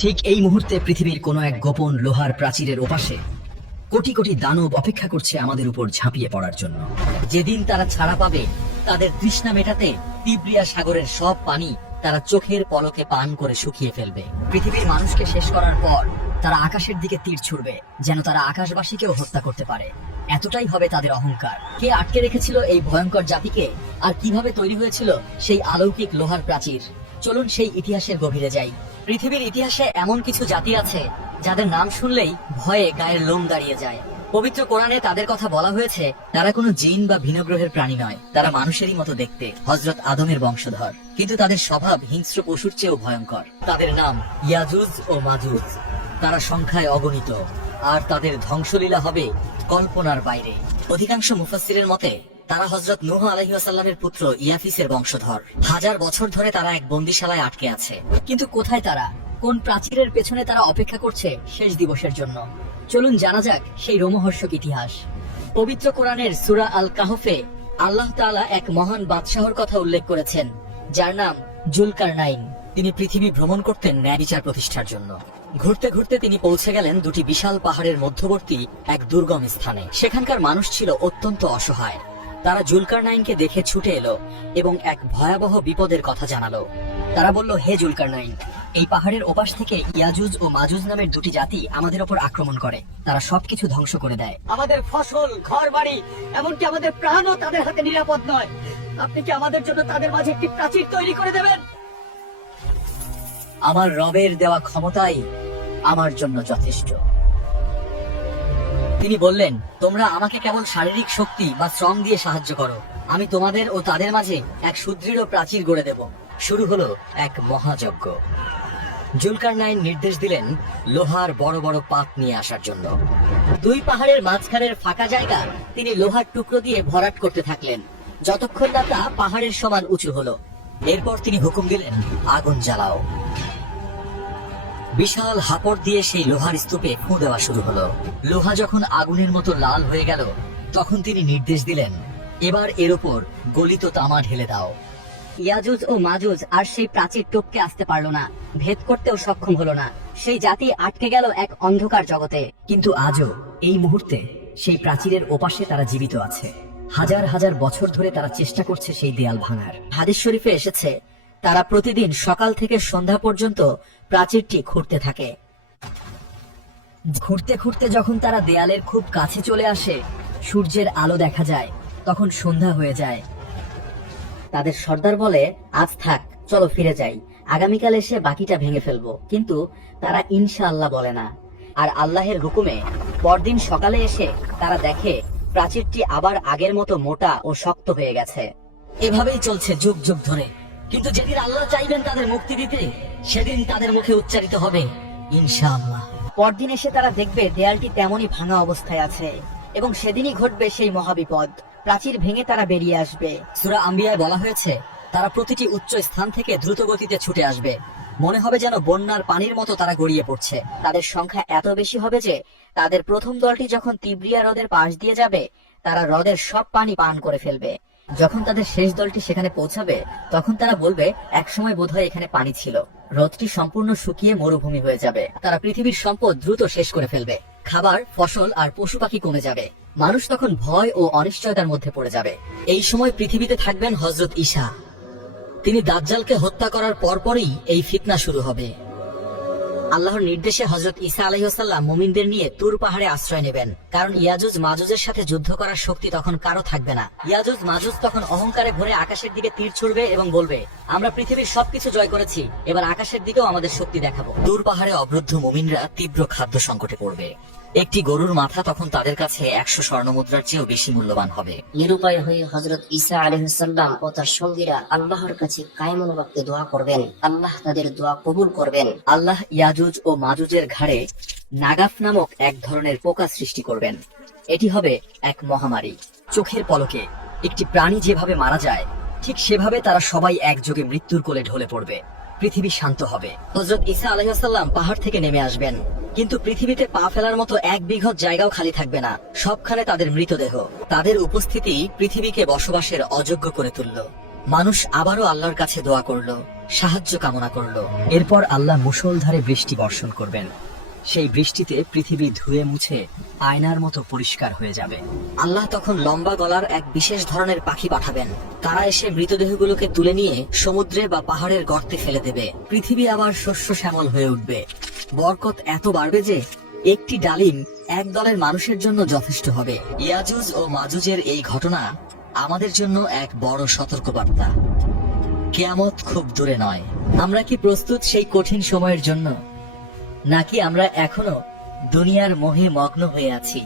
ঠিক এই মুহূর্তে পৃথিবীর কোনো এক গোপন লোহার প্রাচীরের ওপাশে কোটি কোটি দানব অপেক্ষা করছে আমাদের উপর ঝাঁপিয়ে পড়ার জন্য। যেদিন তারা ছাড়া পাবে, তাদের তৃষ্ণা মেটাতে তিব্রিয়া সাগরের সব পানি তারা চোখের পলকে পান করে শুকিয়ে ফেলবে। পৃথিবীর মানুষকে শেষ করার পর তারা আকাশের দিকে তীর ছুড়বে, যেন তারা আকাশবাসীকেও হত্যা করতে পারে। এতটাই হবে তাদের অহংকার। কে আটকে রেখেছিল এই ভয়ঙ্কর জাতিকে, আর কিভাবে তৈরি হয়েছিল সেই অলৌকিক লোহার প্রাচীর? চলুন সেই ইতিহাসের গভীরে যাই। পৃথিবীর ইতিহাসে এমন কিছু জাতি আছে যাদের নাম শুনলেই ভয়ে গায়ের লোম দাঁড়িয়ে যায়। পবিত্র কোরআনে তাদের কথা বলা হয়েছে, তারা কোনো জিন বা ভিন্ন গ্রহের প্রাণী নয়, তারা মানুষেরই মতো দেখতে, হযরত আদমের বংশধর। কিন্তু তাদের স্বভাব হিংস্র পশুর চেয়েও ভয়ঙ্কর। তাদের নাম ইয়াজুজ ও মাজুজ। তারা সংখ্যায় অগণিত, আর তাদের ধ্বংসলীলা হবে কল্পনার বাইরে। অধিকাংশ মুফাসসিরের মতে তারা হযরত নূহ আলাইহিস সালামের পুত্র ইয়াফিসের বংশধর। 1000 বছর ধরে তারা এক বন্দিশালায় আটকে আছে। কিন্তু কোথায় তারা? কোন প্রাচীরের পেছনে তারা অপেক্ষা করছে শেষ দিবসের জন্য? চলুন জানা যাক সেই রোমহর্ষক ইতিহাস। পবিত্র কোরআনের সূরা আল কাহফে আল্লাহ তাআলা এক মহান বাদশাহর কথা উল্লেখ করেছেন, যার নাম জুলকারনাইন। তিনি পৃথিবী ভ্রমণ করতেন ন্যায় বিচার প্রতিষ্ঠার জন্য। ঘুরতে ঘুরতে তিনি পৌঁছে গেলেন দুটি বিশাল পাহাড়ের মধ্যবর্তী এক দুর্গম স্থানে। সেখানকার মানুষ ছিল অত্যন্ত অসহায়। তারা জুলকারনাইনকে দেখে ছুটে এলো এবং এক ভয়াবহ বিপদের কথা জানালো। তারা বলল, হে জুলকারনাইন, এই পাহাড়ের ওপাশ থেকে ইয়াজুজ ও মাজুজ নামের দুটি জাতি আমাদের উপর আক্রমণ করে। তারা সবকিছু ধ্বংস করে দেয়। আমাদের ফসল, ঘর বাড়ি, এমনকি আমাদের প্রাণও তাদের হাতে নিরাপদ নয়। আপনি কি আমাদের জন্য তাদের মাঝে একটি প্রাচীর তৈরি করে দেবেন? আমার রবের দেওয়া ক্ষমতাই আমার জন্য যথেষ্ট। তিনি বললেন, তোমরা আমাকে কেবল শারীরিক শক্তি বা শ্রম দিয়ে সাহায্য করো, আমি তোমাদের ও তাদের মাঝে এক সুদৃঢ় প্রাচীর গড়ে দেব। শুরু হলো এক মহাযজ্ঞ। জুলকারনাইন নির্দেশ দিলেন লোহার বড় বড় পাত নিয়ে আসার জন্য। দুই পাহাড়ের মাঝখানের ফাঁকা জায়গা তিনি লোহার টুকরো দিয়ে ভরাট করতে থাকলেন, যতক্ষণ না তা পাহাড়ের সমান উঁচু হলো। এরপর তিনি হুকুম দিলেন, আগুন জ্বালাও। বিশাল হাপড় দিয়ে সেই লোহার স্তূপে ফু দেওয়া শুরু হলো। লোহা যখন আগুনের মতো লাল হয়ে গেল, তখন তিনি নির্দেশ দিলেন, এবার এর উপর গলিত তামা ঢেলে দাও। ইয়াজুজ ও মাজুজ আর সেই প্রাচীর টপকে আসতে পারলো না, ভেদ করতেও সক্ষম হলো না। সেই জাতি আটকে গেল এক অন্ধকার জগতে। কিন্তু আজও এই মুহূর্তে সেই প্রাচীরের ওপাশে তারা জীবিত আছে। হাজার হাজার বছর ধরে তারা চেষ্টা করছে সেই দেয়াল ভাঙার। হাদিস শরীফে এসেছে, তারা প্রতিদিন সকাল থেকে সন্ধ্যা পর্যন্ত প্রাচীরটি খুঁড়তে থাকে। খুঁড়তে খুঁড়তে যখন তারা দেয়ালের খুব কাছে চলে আসে, সূর্যের আলো দেখা যায়, তখন সন্ধ্যা হয়ে যায়। তাদের সর্দার বলে, আজ থাক, চলো ফিরে যাই, আগামীকাল এসে বাকিটা ভেঙে ফেলবো। কিন্তু তারা ইনশাআল্লাহ বলে না। আর আল্লাহের হুকুমে পরদিন সকালে এসে তারা দেখে প্রাচীরটি আবার আগের মতো মোটা ও শক্ত হয়ে গেছে। এভাবেই চলছে যুগ যুগ ধরে। কিন্তু যেদিন আল্লাহ চাইবেন তাদের মুক্তি দিতে, সেদিন তাদের মুখে উচ্চারিত হবে ইনশাআল্লাহ। পরদিন এসে তারা দেখবে দেয়ালটি তেমনই ভাঙা অবস্থায় আছে, এবং সেদিনই ঘটবে সেই মহাবিপদ। প্রাচীর ভেঙে তারা বেরিয়ে আসবে। সূরা আম্বিয়ায় বলা হয়েছে, তারা প্রতিটি উচ্চ স্থান থেকে দ্রুত গতিতে ছুটে আসবে। মনে হবে যেন বন্যার পানির মতো তারা গড়িয়ে পড়ছে। তাদের সংখ্যা এত বেশি হবে যে তাদের প্রথম দলটি যখন তিব্রিয়া হ্রদের পাশ দিয়ে যাবে, তারা হ্রদের সব পানি পান করে ফেলবে। যখন তাদের শেষ দলটি সেখানে পৌঁছাবে, তখন তারা বলবে, একসময় বোধহয় এখানে পানি ছিল। হ্রদটি সম্পূর্ণ শুকিয়ে মরুভূমি হয়ে যাবে। তারা পৃথিবীর সম্পদ দ্রুত শেষ করে ফেলবে। খাবার, ফসল আর পশু পাখি কমে যাবে। মানুষ তখন ভয় ও অনিশ্চয়তার মধ্যে পড়ে যাবে। এই সময় পৃথিবীতে থাকবেন হযরত ঈসা। তিনি দাজ্জালকে হত্যা করার পরপরই এই ফিতনা শুরু হবে। আল্লাহর নির্দেশে হযরত ঈসা আলাইহিস সালাম মুমিনদের নিয়ে তুর পাহাড়ে আশ্রয় নেবেন, কারণ ইয়াজুজ মাজুজের সাথে যুদ্ধ করার শক্তি তখন কারো থাকবে না। ইয়াজুজ মাজুজ তখন অহংকারে ভরে আকাশের দিকে তীর ছুড়বে এবং বলবে, আমরা পৃথিবীর সবকিছু জয় করেছি, এবার আকাশের দিকেও আমাদের শক্তি দেখাবো। তুর পাহাড়ে অবরুদ্ধ মুমিনরা তীব্র খাদ্য সংকটে পড়বে। একটি গরুর মাথা তখন তাদের কাছে 100 স্বর্ণমুদ্রার চেয়েও বেশি মূল্যবান হবে। নিরুপায় হয়ে হযরত ঈসা আলাইহিস সালাম ও তার সঙ্গীরা আল্লাহর কাছে কায়মন ওয়াক্তে দোয়া করবেন। আল্লাহ তাদের দোয়া কবুল করবেন। আল্লাহ ইয়াজুজ ও মাজুজের ঘাড়ে নাগাফ নামক এক ধরনের পোকা সৃষ্টি করবেন। এটি হবে এক মহামারী। চোখের পলকে একটি প্রাণী যেভাবে মারা যায়, ঠিক সেভাবে তারা সবাই একযোগে মৃত্যুর কোলে ঢলে পড়বে। পৃথিবী শান্ত হবে। হযরত ঈসা আলাইহিস সালাম পাহাড় থেকে নেমে আসবেন, কিন্তু পৃথিবীতে পা ফেলার মতো এক বিঘত জায়গাও খালি থাকবে না। সবখানে তাদের মৃতদেহ। তাদের উপস্থিতি পৃথিবীকে বসবাসের অযোগ্য করে তুলল। মানুষ আবারও আল্লাহর কাছে দোয়া করলো, সাহায্য কামনা করলো। এরপর আল্লাহ মুষলধারে বৃষ্টি বর্ষণ করবেন। সেই বৃষ্টিতে পৃথিবী ধুয়ে মুছে আয়নার মতো পরিষ্কার হয়ে যাবে। আল্লাহ তখন লম্বা গলার এক বিশেষ ধরনের পাখি পাঠাবেন। তারা এসে মৃতদেহগুলোকে তুলে নিয়ে সমুদ্রে বা পাহাড়ের গর্তে ফেলে দেবে। পৃথিবী আবার শস্য শ্যামল হয়ে উঠবে। বরকত এত বাড়বে যে একটি ডালিম এক দলের মানুষের জন্য যথেষ্ট হবে। ইয়াজুজ ও মাজুজের এই ঘটনা আমাদের জন্য এক বড় সতর্কবার্তা। কিয়ামত খুব দূরে নয়। আমরা কি প্রস্তুত সেই কঠিন সময়ের জন্য, নাকি আমরা এখনো দুনিয়ার মোহে মগ্ন হয়ে আছি?